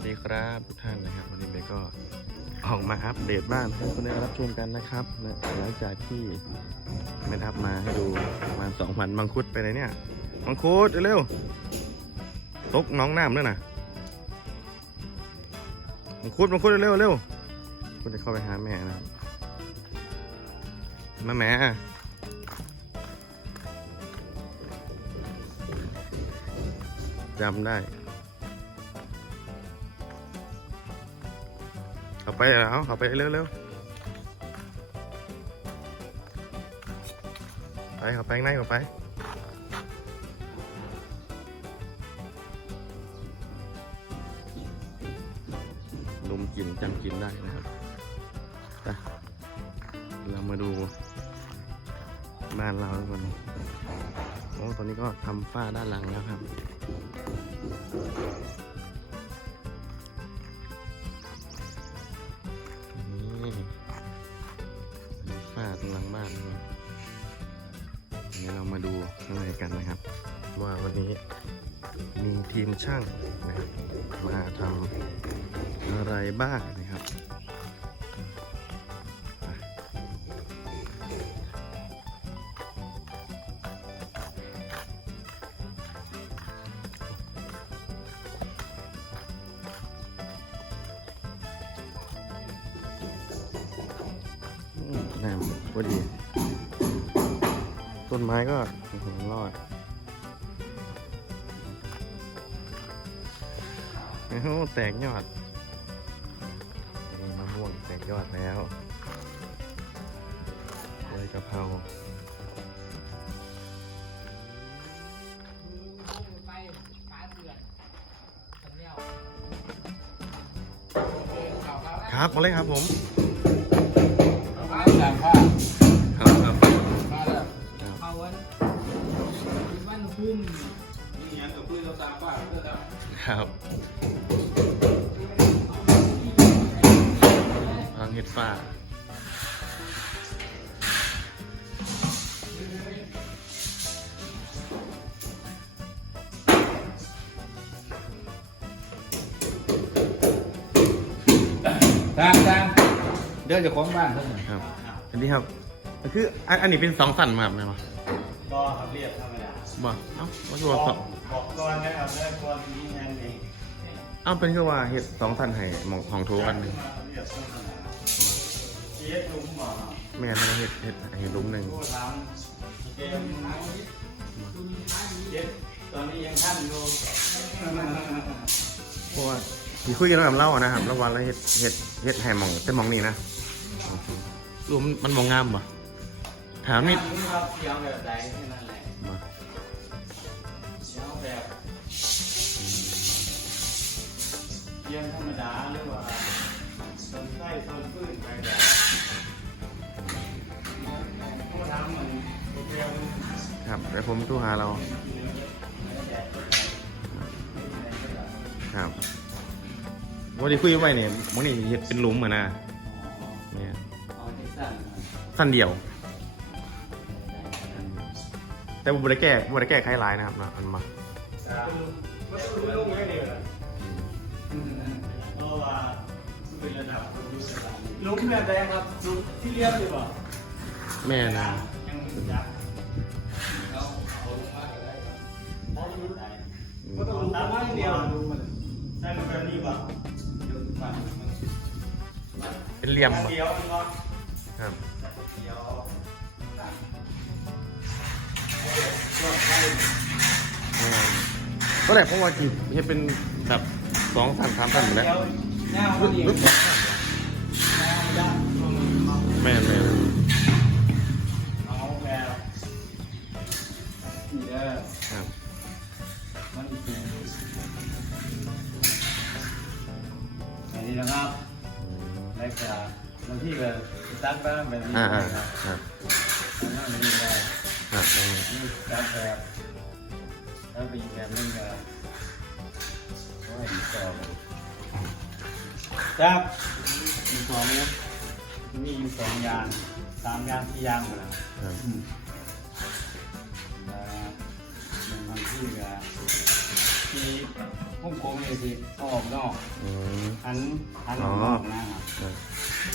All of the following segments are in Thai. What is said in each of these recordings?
วัสดีครับทุกท่านนะครับ วันนี้เบก็ออกมาอัปเดตบ้านให้คนได้รับชมกันนะครับนะหลังจากที่ไม่ได้อัพมาให้ดูประมาณสองวันมังคุดไปไหนเนี่ยมังคุดเร็วตกน้องน้ำด้วยนะมังคุดมังคุดเร็วเร็วคุณจะเข้าไปหาแม่นะครับมาแม่จำได้ ข้าไปแล้วเข้าไปเร็วเร็วไปเข้าไปข้างในเข้าไปดมกลิ่นจำกลิ่นได้นะครับเรามาดูบ้านเราทุกคนโอ้ตอนนี้ก็ทำฝ้าด้านหลังแล้วครับ ข้างในกันนะครับ ว่าวันนี้มีทีมช่างนะครับมาทำอะไรบ้างนะครับน้ำพอดี ต้นไม้ก็รอดโอ้แตกยอดนี่มะม่วงแตกยอดแล้วใบกะเพราครับมเลยครับผม วันพุ่มนี่ยังกับเพื่อนเราตามป้าเพื่อนเราครับทางเฮ็ดฟ้าตามตามเดี๋ยวจะของบ้านเท่านั้นครับ อันนี้ครับคืออันอันนี้เป็นสองสันมาครับไหมว บ่เอ้าว่าบคือว่าสองบอกก่อนนะครับแล้วก่อนนี้นั่นเองเอ้าเป็นคือว่าเห็ดสองสันให้หมองของโทกันหนึ่งเรียบธรรมดาเจี๊ยบลุงหมอไม่งั้นมันเห็ดเห็ดเห็ดลุ้มหนึ่งโคตรล้ำเกมเจี๊ยบตอนนี้ยังท่านอยู่เพราะว่าที่คุยกันกับเล่าอะนะครับแล้ววันแล้วเห็ดเห็ดเห็ดแห่หมองแต่หมองนี่นะรวมมันมองงามปะถามนิดนี่ครับเสียวแบบใดแค่นั้นแหละ เยี่ยมธรรมดาหรือว่าต้นไส้ต้นพืชไปแบบโคตรล้ำเหมือนเรียวครับเดี๋ยวผมตู้หาเราครับวันที่คุยไว้เนี่ยมองนี่เห็ดเป็นหลุมเหมือนนะเนี่ยเอาที่สั้นสั้นเดียว แต่ผมไม่ได้แก้ไม่ได้แก้ไขลายนะครับนะมันมา เป็นระดับลุกแบบแดงครับลุกที่เรียบเลยป่ะแม่นะยังไม่ยักเราเอาลงมาได้ครับได้ได้อืมก็ต้องรู้ตามมาเดียวดูมันได้มันแบบนี้ป่ะเดี๋ยวมันเป็นเหลี่ยมมันปะเดียวมันก็ครับเดียวอืมก็ได้เพราะว่าจีเห็ดเป็นแบบสองสันสามสันหมดแล้วหน้า ลึมันกเดียงสันเหรอหน้ามันยากแม่แม่เอาแบบนี่เด้ครับอันนี้นะครับอืมแล้วก็บางที่ก็ตัดบ้างแบบนี้นะครับครับตัดบ้างแบบนี้ได้ครับอืมนี่ตัดแบบแล้วไปอีแบบนึงก็โอ้อีกสอง ครับมีสองเนี้ยมีอยู่สองยางสามยางสี่ยางหมดแล้วครับแล้วบางที่ก็ทีพุ่งโค้งเลยสิเอาออกนอกอืม หันหันออกนอกนะครับเออ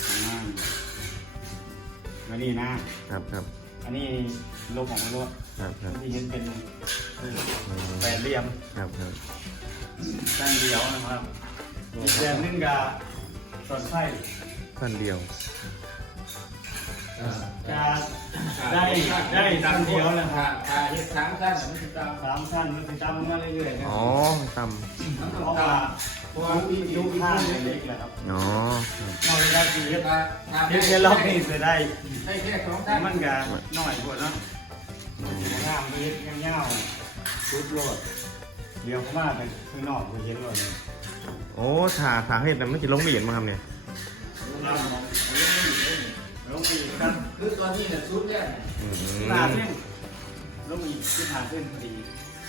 อ่าแล้วนี่นะ ครับครับอันนี้ลมของมันรถครับครับที่เห็นเป็นอืมแปดเหลี่ยมครับครับด้านเดียวนะครับ อีกแบบหนึงกับสอนไส้สั้นเดียว จะได้ได้ด้านเดียวนะครับถ้าเฮ็ดสามสั้นมันจะตามสามชั้นมันจะตามมาเรื่อยๆนะอ๋อตเพราะว่าเพราะว่ายุคข้างเล็กๆแหละครับำอ๋อครับนอกจากที่เฮ็ดถ้าถ้าเฮ็ดแค่รอบนี้จะได้ ให้แค่สองสั้นมันก็น้อยกว่าเนาะอืมงามเฮ็ดเงาๆชุดโลดเดี๋ยวเข้ามาเป็นข้างนอกก็เห็นโลดเลย โอ้ถ่าถ่าเห็ดแต่ไม่กินลงเหรียญมาครับเนี่ยลงอีกกันคือตอนนี้เนี่ยสุดแล้วอืมหาเส้นลงอีกที่หาเส้นพอดี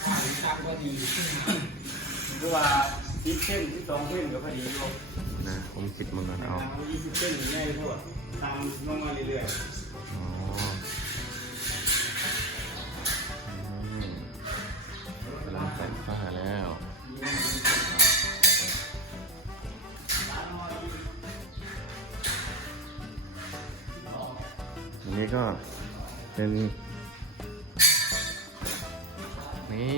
ผ่านทางพอดีคือว่าสิบเส้นที่สองเส้นก็พอดีโลนะผมคิดมันก่อนเอาทางยี่สิบเส้นง่ายทั่วตามลงมาเรื่อยอ๋ ก็เป็น นี่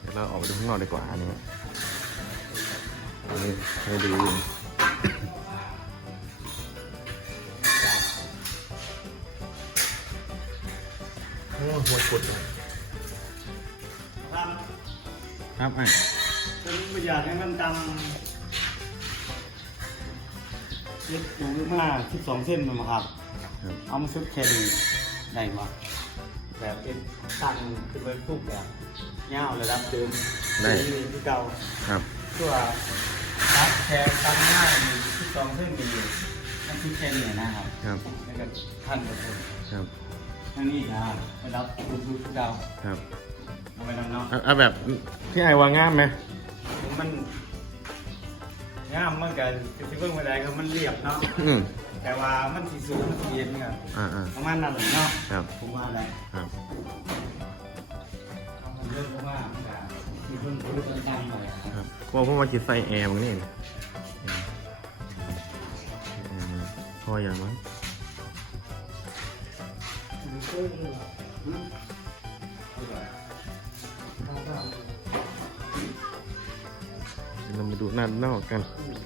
เดี๋ยวเราออกไปดูข้างนอกดีกว่าอันนี้อันนี้ให้ดูโอ้หัวกดเลยๆทครับอะำเป็นประหยัดให้มันจำเย็ดสูงมากสิบสองเส้นมันมาครับครับ เอามาชุดแค่นี้ได้ปะแบบเป็นตั้งขึ้นไปปุ๊บแบบเงาระดับเดิมได้ ที่ที่เก่าครับ ตัวรับแชร์ตั้งง่ายที่สองเส้นดีนั่นคือแค่นี้นะครับครับ แล้วก็ขั้นกับคนครับนั่นนี่นะครับระดับปุ๊บปุ๊บที่เก่าครับเอาไปนำเนาะเอาเอาแบบที่ไอวางง่ามไหมมันงามมันกับที่เพิ่งมาได้ก็มันเรียบเนาะ อืม แต่ว่ามันสีสูงมันสีเย็นครับอ่าอ่า ประมาณนั้นแหละเนาะครับ ผมว่าอะไรครับเรื่องเพราะว่ามันก็ที่เพิ่งรู้เรื่องตั้งหน่อยครับครับกลัวเพราะว่าจิตใส่แอร์มันนี่นะอืมพออย่างมั้งเดี๋ยวเรามาดูหน้านนอกกันนี่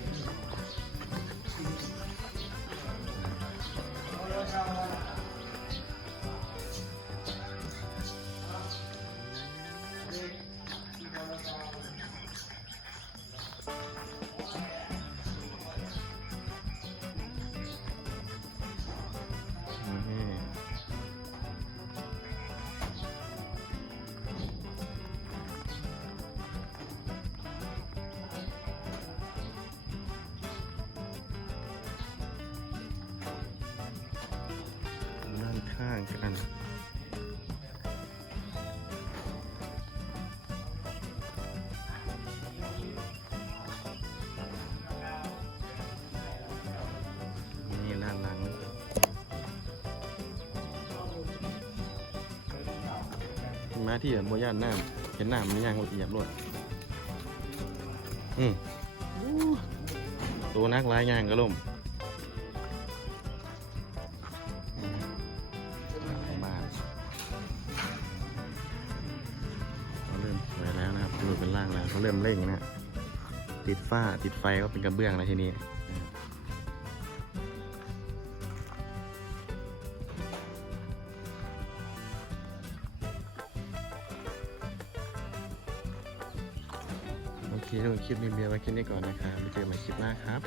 ข้างกัน นี่ด้านหลัง มาที่แบบโมย่านน้ำเห็นน้ำมันย่างละเอียดรวดอืมตัวนักลายย่างก็ล่ม เป็นล่างแล้วเขาเริ่มเร่งนะติดฝ้าติดไฟก็เป็นกระเบื้องแล้วทีนี้โอเคทุกคนคลิปนี้เบียร์ไว้แค่นี้ก่อนนะครับไปเจอกันใหม่คลิปหน้าครับ